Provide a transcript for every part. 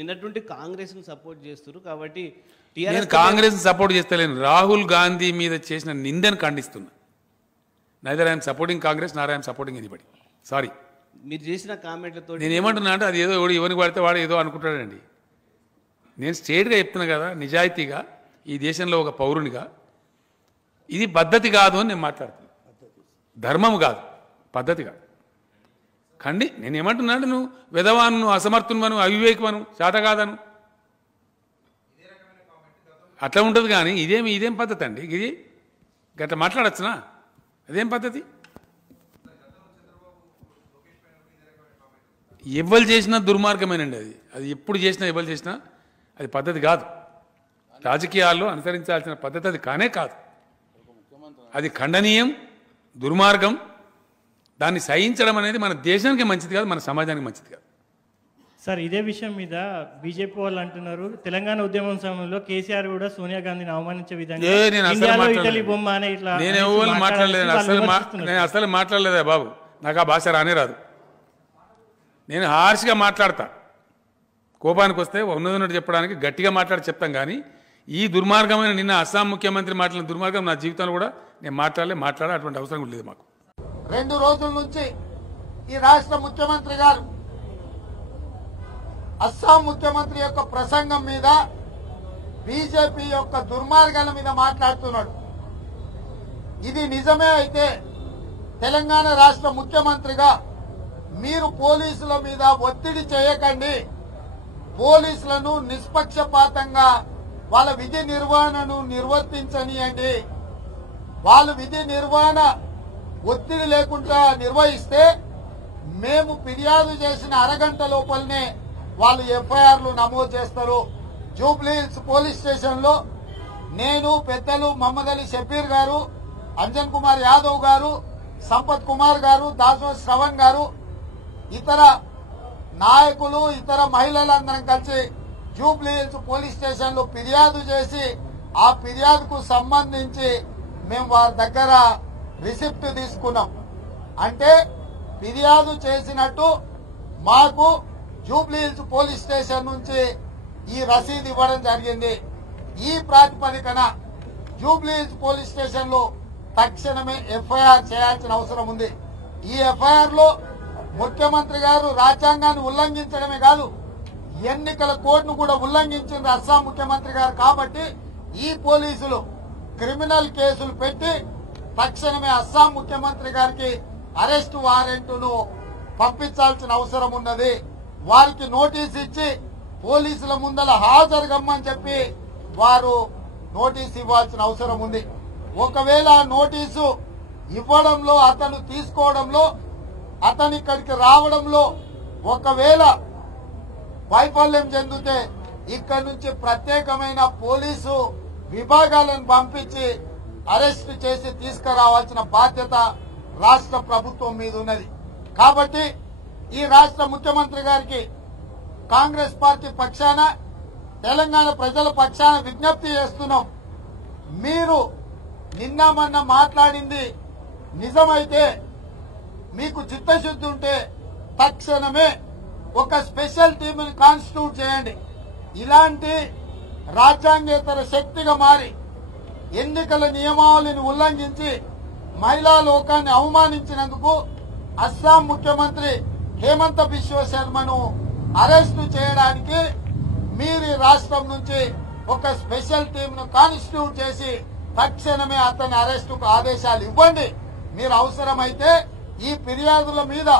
నిన్నటువంటి కాంగ్రెస్ ని సపోర్ట్ చేస్తారు కాబట్టి నేను కాంగ్రెస్ ని సపోర్ట్ చేస్తలేను. రాహుల్ గాంధీ మీద చేసిన నిందను ఖండిస్తున్నా. Neither I'm supporting Congress Nar I'm supporting anybody. Sorry, మీరు చేసిన కామెంట్లతో నేను ఏమంటున్నా అంటే అది ఏదో ఎవరికి పడితే వాడు ఏదో అనుకుంటాడండి. నేను స్ట్రేట్గా చెప్తున్నా కదా, నిజాయితీగా ఈ దేశంలో ఒక పౌరునిగా ఇది పద్ధతి కాదు అని నేను మాట్లాడుతున్నా. ధర్మం కాదు, పద్ధతి కాదు. నేను ఏమంటున్నా అంటే నువ్వు విధవాను, అసమర్థునివను, అవివేకమను, చేత కాదను అట్లా ఉంటుంది. కానీ ఇదేం పద్ధతి అండి? ఇది గట్లా మాట్లాడచ్చునా? అదేం పద్ధతి? ఎవరు చేసినా దుర్మార్గమేనండి. అది ఎప్పుడు చేసినా ఎవరు చేసినా అది పద్ధతి కాదు. రాజకీయాల్లో అనుసరించాల్సిన పద్ధతి అది కానే కాదు. అది ఖండనీయం, దుర్మార్గం. దాన్ని సహించడం అనేది మన దేశానికి మంచిది కాదు, మన సమాజానికి మంచిది కాదు. సార్, ఇదే విషయం మీద బీజేపీ వాళ్ళు అంటున్నారు, తెలంగాణ ఉద్యమం సమయంలో కేసీఆర్ కూడా సోనియా గాంధీని అవమానించే విధంగా నేను అసలు మాట్లాడలేదా బాబు. నాకు ఆ భాష రానే రాదు. నేను హార్ష్గా మాట్లాడతా. కోపానికి వస్తే ఉన్నది చెప్పడానికి గట్టిగా మాట్లాడి చెప్తాం. కానీ ఈ దుర్మార్గమైన నిన్న అస్సాం ముఖ్యమంత్రి మాట్లాడిన దుర్మార్గం నా జీవితంలో కూడా నేను మాట్లాడే అటువంటి అవసరం లేదు మాకు. 2 రోజుల నుంచి ఈ రాష్ట్ర ముఖ్యమంత్రి గారు అస్సాం ముఖ్యమంత్రి యొక్క ప్రసంగం మీద, బీజేపీ యొక్క దుర్మార్గాల మీద మాట్లాడుతున్నాడు. ఇది నిజమే అయితే తెలంగాణ రాష్ట్ర ముఖ్యమంత్రిగా మీరు పోలీసుల మీద ఒత్తిడి చేయకండి, పోలీసులను నిష్పక్షపాతంగా వాళ్ళ విధి నిర్వహణను నిర్వర్తించనియండి. వాళ్ళు విధి నిర్వహణ ఒత్తిడి లేకుండా నిర్వహిస్తే మేము ఫిర్యాదు చేసిన అరగంట లోపలనే వాళ్ళు ఎఫ్ఐఆర్లు నమోదు చేస్తారు. జూబ్లీహిల్స్ పోలీస్ స్టేషన్ లో నేను, పెద్దలు మహమ్మద్ అలీ షబీర్ గారు, అంజన్ కుమార్ యాదవ్ గారు, సంపత్ కుమార్ గారు, దాసో శ్రవణ్ గారు, ఇతర నాయకులు, ఇతర మహిళలందరం కలిసి జూబ్లీహిల్స్ పోలీస్ స్టేషన్ లో ఫిర్యాదు చేసి ఆ ఫిర్యాదుకు సంబంధించి మేము వారి దగ్గర రిసిప్ట్ తీసుకున్నాం. అంటే ఫిర్యాదు చేసినట్టు మాకు జూబ్లీహిల్స్ పోలీస్ స్టేషన్ నుంచి ఈ రసీదు ఇవ్వడం జరిగింది. ఈ ప్రాతిపదికన జూబ్లీహిల్స్ పోలీస్ స్టేషన్ లో తక్షణమే ఎఫ్ఐఆర్ చేయాల్సిన అవసరం ఉంది. ఈ ఎఫ్ఐఆర్ లో ముఖ్యమంత్రి గారు రాజ్యాంగాన్ని ఉల్లంఘించడమే కాదు, ఎన్నికల కోడ్ను కూడా ఉల్లంఘించింది అస్సాం ముఖ్యమంత్రి గారు. కాబట్టి ఈ పోలీసులు క్రిమినల్ కేసులు పెట్టి తక్షణమే అస్సాం ముఖ్యమంత్రి గారికి అరెస్టు వారెంట్ను పంపించాల్సిన అవసరం ఉన్నది. వారికి నోటీస్ ఇచ్చి పోలీసుల ముందల హాజరుగమ్మని చెప్పి వారు నోటీస్ ఇవ్వాల్సిన అవసరం ఉంది. ఒకవేళ నోటీసు ఇవ్వడంలో, అతను తీసుకోవడంలో, అతను ఇక్కడికి రావడంలో ఒకవేళ వైఫల్యం చెందితే ఇక్కడి నుంచి ప్రత్యేకమైన పోలీసు విభాగాలను పంపించి అరెస్టు చేసి తీసుకురావాల్సిన బాధ్యత రాష్ట్ర ప్రభుత్వం మీద ఉన్నది. కాబట్టి ఈ రాష్ట్ర ముఖ్యమంత్రి గారికి కాంగ్రెస్ పార్టీ పక్షాన, తెలంగాణ ప్రజల పక్షాన విజ్ఞప్తి చేస్తున్నాం. మీరు నిన్న మొన్న మాట్లాడింది నిజమైతే, మీకు చిత్తశుద్ధి ఉంటే తక్షణమే ఒక స్పెషల్ టీంని కాన్స్టిట్యూట్ చేయండి. ఇలాంటి రాజ్యాంగేతర శక్తిగా మారి ఎన్నికల నియమావళిని ఉల్లంఘించి మహిళా లోకాన్ని అవమానించినందుకు అస్సాం ముఖ్యమంత్రి హేమంత బిశ్వ శర్మను అరెస్టు చేయడానికి మీరు రాష్ట్రం నుంచి ఒక స్పెషల్ టీంను కాన్స్టిట్యూట్ చేసి తక్షణమే అతని అరెస్టుకు ఆదేశాలు ఇవ్వండి. మీరు అవసరమైతే ఈ ఫిర్యాదుల మీద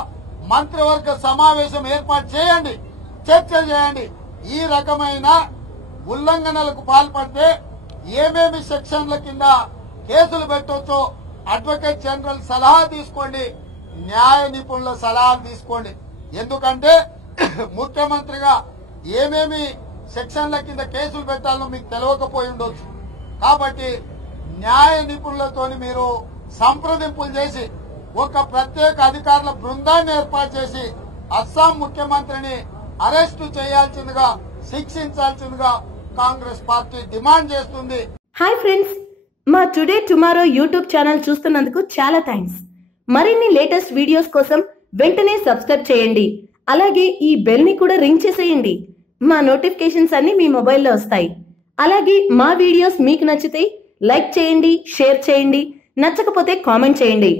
మంత్రివర్గ సమావేశం ఏర్పాటు చేయండి, చర్చ చేయండి. ఈ రకమైన ఉల్లంఘనలకు పాల్పడితే ఏమేమి సెక్షన్ల కింద కేసులు పెట్టవచ్చో అడ్వకేట్ జనరల్ సలహా తీసుకోండి, న్యాయ నిపుణుల సలహాలు తీసుకోండి. ఎందుకంటే ముఖ్యమంత్రిగా ఏమేమి సెక్షన్ల కింద కేసులు పెట్టాలో మీకు తెలియకపోయి ఉండొచ్చు. కాబట్టి న్యాయ నిపుణులతోని మీరు సంప్రదింపులు చేసి ఒక ప్రత్యేక అధికారుల బృందాన్ని ఏర్పాటు చేసి అస్సాం ముఖ్యమంత్రిని అరెస్టు చేయాల్సిందిగా, శిక్షించాల్సిందిగా కాంగ్రెస్ పార్టీ డిమాండ్ చేస్తుంది. హాయ్ ఫ్రెండ్స్, మా టుడే టుమారో యూట్యూబ్ ఛానల్ చూస్తున్నందుకు చాలా థ్యాంక్స్. మరిన్ని లేటెస్ట్ వీడియోస్ కోసం వెంటనే సబ్స్క్రైబ్ చేయండి. అలాగే ఈ బెల్ ని కూడా రింగ్ చేసేయండి. మా నోటిఫికేషన్స్ అన్ని మీ మొబైల్లో వస్తాయి. అలాగే మా వీడియోస్ మీకు నచ్చితే లైక్ చేయండి, షేర్ చేయండి, నచ్చకపోతే కామెంట్ చేయండి.